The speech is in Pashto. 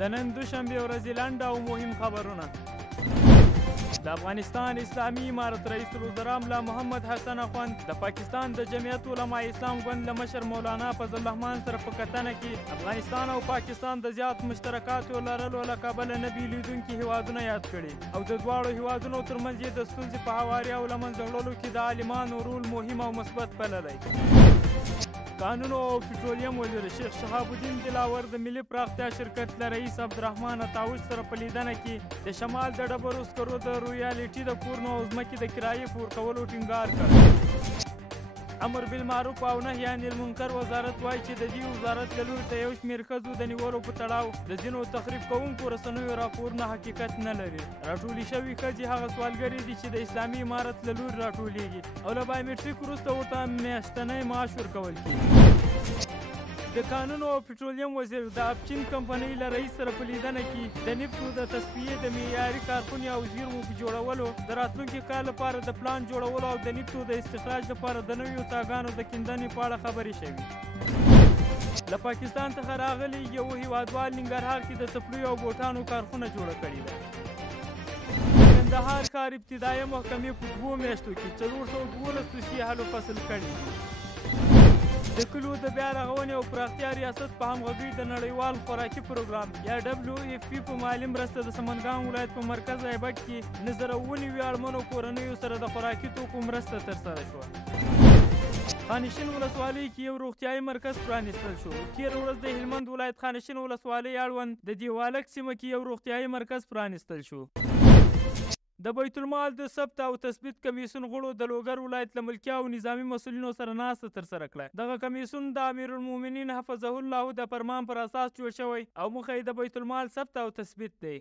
د نن دوشنبې ورځې لنډ او مهم خبرونه. د افغانستان اسلامي امارت رئیس الوزرا ملا محمد حسن اخوند د پاکستان د جمعیت علماء اسلام ګوند له مشر مولانا فضل الرحمن سره په کتنه کې افغانستان او پاکستان د زیات مشترکاتو لرلو له کبله نه بیلیدونکي هیوادونه یاد کړي او د دواړو هیوادونو ترمنځ یې د ستونزې په هواري او له منځه وړلو کې د عالمانو رول مهم او مثبت بللی. قانون او پټرولیم وزیر شیخ شهاب الدین دلاور د ملي پراختیا شرکت له رئیس عبدالرحمن عطاوش سره په لیدنه کې د شمال د ډبرو سکرو د رویالټي د کورونو او ځمکې د کرایې په ورکولو ټینګار کړ. امر بالمعروف او نهي عن المنکر وزارت وایي چې د دې وزارت له لوري د یو شمېر ښځو د نیولو په تړاو د ځینو تخریب کوونکو رسنیو راپورونه حقیقت نه لري. راټولې شوي ښځې هغه سوالګرې دي چې د اسلامي امارت له لوري راټولیږي او له بایومټریک وروسته ورته میاشتنی معاش ورکول کیږي. د قانون او پټرولیم وزیر د اپچین کمپنۍ له رئیس سره په لیدنه کې د نفتو د تصفیې د معیاري کارخونې او زیرمو په جوړولو د راتلونکي کال لپاره د پلان جوړولو او د نفتو د استخراج لپاره د نویو څاګانو د کیندنې په اړه خبرې شوي. له پاکستان څخه راغلي یو هیوادوال ننګرهار کې د څپلیو او بوټانو کارخونه جوړه کړې ده. د کندهار ښار ابتدایي محکمې په 2 میاشتو کې 412 توصیې حل فصل کړي دي. د کلیو د بیا رغونې او پراختیا ریاست په همغږۍ د نړیوال خوراکي پروګرام یا WFP په مالي مرسته د سمنګان ولایت په مرکز ایبک کې 990 اړمنو کورنیو سره د خوراکي توکو مرسته ترسره شوه. خانشین ولسوالۍ کې یو روغتیايي مرکز پرانیستل شو. تېره ورځ د هلمند ولایت خانشین ولسوالۍ اړوند د دیوالک سیمه کې یو روغتیايي مرکز پرانیستل شو. د بیت المال د ثبت او تثبیت کمیسیون غړو د لوګر ولایت له ملکي او نظامي مسؤلینو سره ناسته ترسره کړه. دغه کمیسیون د امیرالمؤمنین حفظه الله د فرمان پر اساس جوړ شوی او موخه یې د بیت المال ثبت او تثبیت دی.